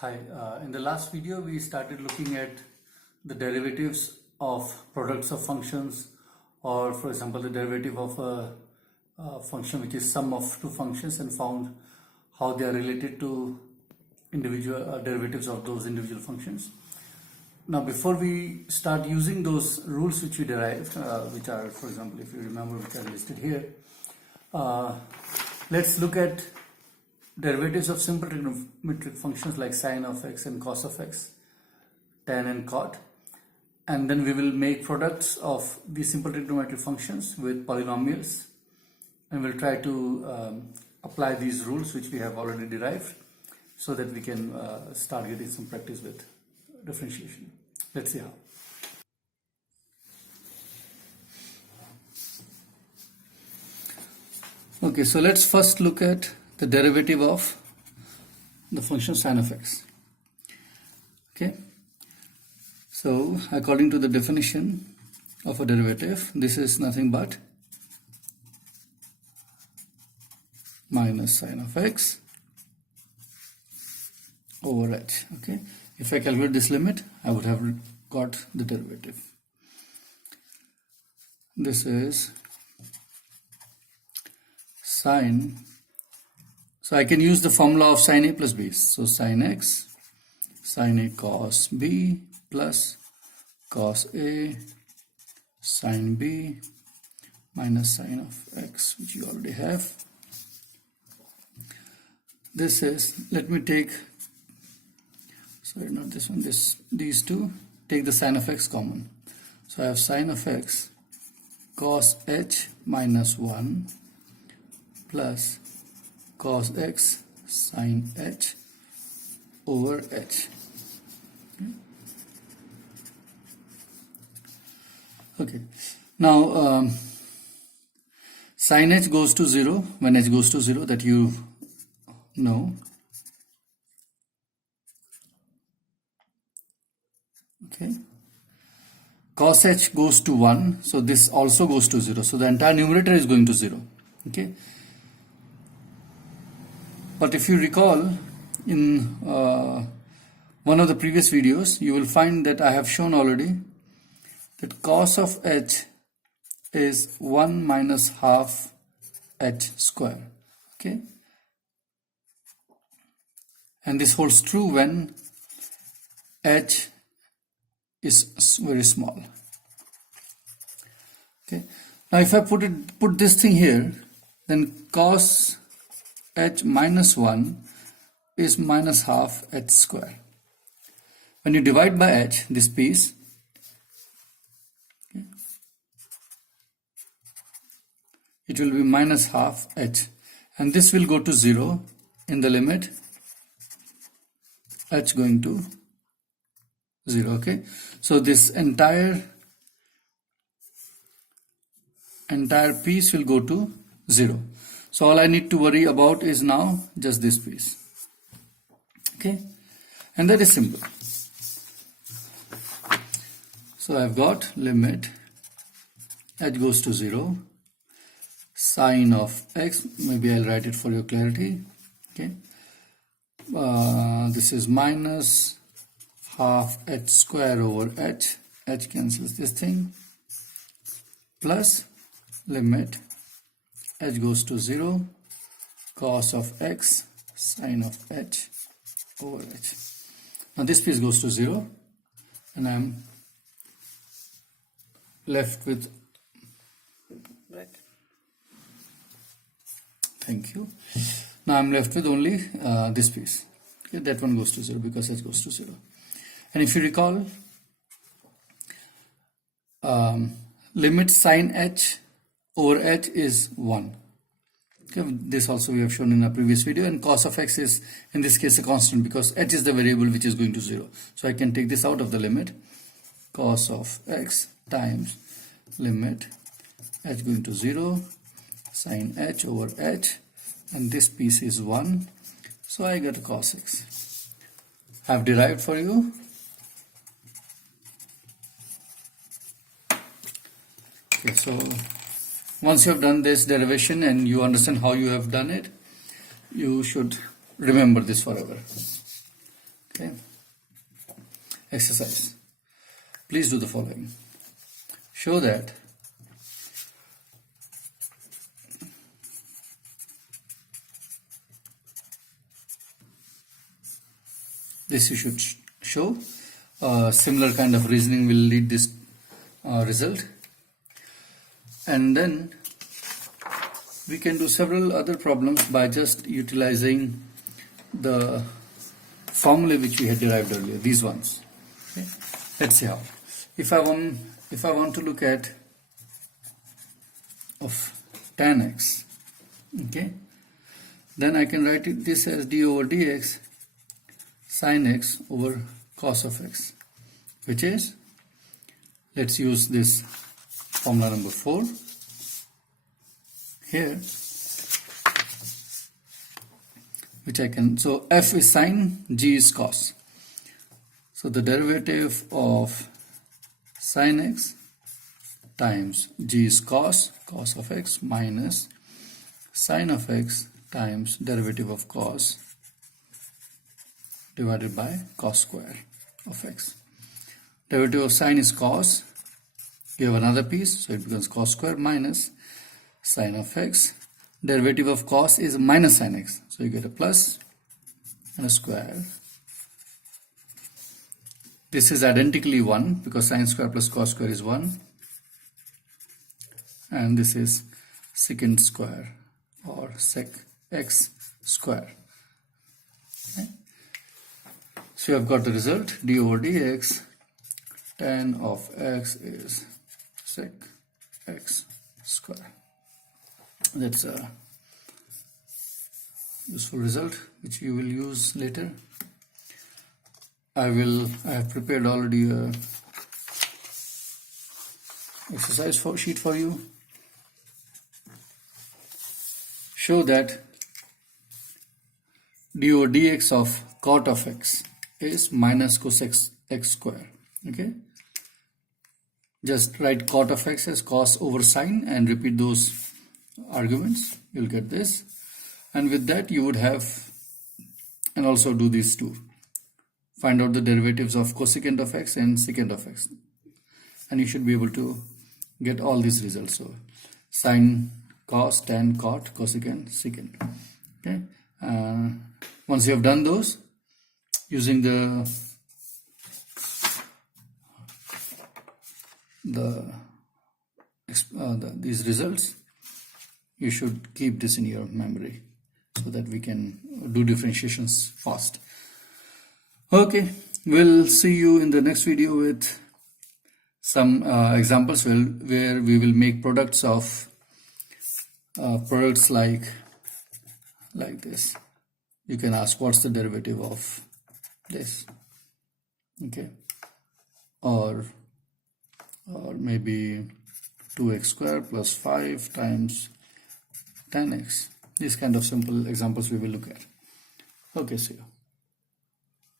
Hi, in the last video we started looking at the derivatives of products of functions, or for example the derivative of a function which is sum of two functions, and found how they are related to individual derivatives of those individual functions. Now before we start using those rules which we derived, which are, for example, if you remember, which are listed here, let's look at derivatives of simple trigonometric functions like sine of x and cos of x, tan and cot, and then we will make products of these simple trigonometric functions with polynomials, and we'll try to apply these rules which we have already derived so that we can start getting some practice with differentiation. Let's see how. Okay, so let's first look at the derivative of the function sine of x. Okay, so according to the definition of a derivative, this is nothing but minus sine of x over h. Okay, if I calculate this limit, I would have got the derivative. This is sine. So I can use the formula of sine a plus b. So sine x, sine a cos b plus cos a sine b minus sine of x, which you already have. This is, let me take, sorry, not this one, these two, take the sine of x common. So I have sine of x cos h minus 1 plus cos x sine h over h. Okay, now sine h goes to 0 when h goes to 0, that you know. Okay, cos h goes to 1, so this also goes to 0, so the entire numerator is going to 0. Okay, but if you recall, in one of the previous videos, you will find that I have shown already that cos of h is 1 minus half h square. Okay, and this holds true when h is very small. Okay, now if I put this thing here, then cos h minus 1 is minus half h square. When you divide by h, this piece, okay, it will be minus half h, and this will go to 0 in the limit h going to 0. Okay, so this entire piece will go to 0. So all I need to worry about is now just this piece. Okay, and that is simple. So I've got limit h goes to 0, sine of x, maybe I'll write it for your clarity. Okay, this is minus half h square over h cancels this thing, plus limit h goes to 0, cos of x sine of h over h. Now this piece goes to 0, and I'm left with, right, thank you. Now I'm left with only this piece. Okay, that one goes to 0 because h goes to 0. And if you recall, limit sine h over h is 1. Okay, this also we have shown in a previous video, and cos of x is in this case a constant because h is the variable which is going to 0. So I can take this out of the limit, cos of x times limit h going to 0, sine h over h, and this piece is 1, so I get a cos x. I have derived for you. Okay, so once you have done this derivation and you understand how you have done it, you should remember this forever. Okay. Exercise. Please do the following. Show that this you should show. Similar kind of reasoning will lead this result, and then we can do several other problems by just utilizing the formula which we had derived earlier, these ones. Okay. Let's see how. If I want to look at of tan x, okay, then I can write this as d over dx sin x over cos of x, which is, let's use this formula number 4 here, which I can, so f is sine, g is cos. So the derivative of sin x times g is cos of x, minus sin of x times derivative of cos divided by cos square of x. Derivative of sine is cos. You have another piece, so it becomes cos square minus sine of x. Derivative of cos is minus sine x, so you get a plus and a square. This is identically 1 because sine square plus cos square is 1, and this is secant square or sec x square. Okay. So you have got the result, d over dx tan of x is sec x square. That's a useful result which you will use later. I have prepared already a exercise sheet for you. Show that d over dx of cot of x is minus cos x square. Okay, just write cot of x as cos over sine and repeat those arguments. You'll get this, and with that you would have, and also do these two. Find out the derivatives of cosecant of x and secant of x, and you should be able to get all these results. So sine, cos, tan, cot, cosecant, secant. Okay. Once you have done those, using these results, you should keep this in your memory so that we can do differentiations fast. Okay, we'll see you in the next video with some examples where we will make products of products like this. You can ask what's the derivative of this, okay, or maybe 2x squared plus 5 times tan x. These kind of simple examples we will look at. Okay, see you.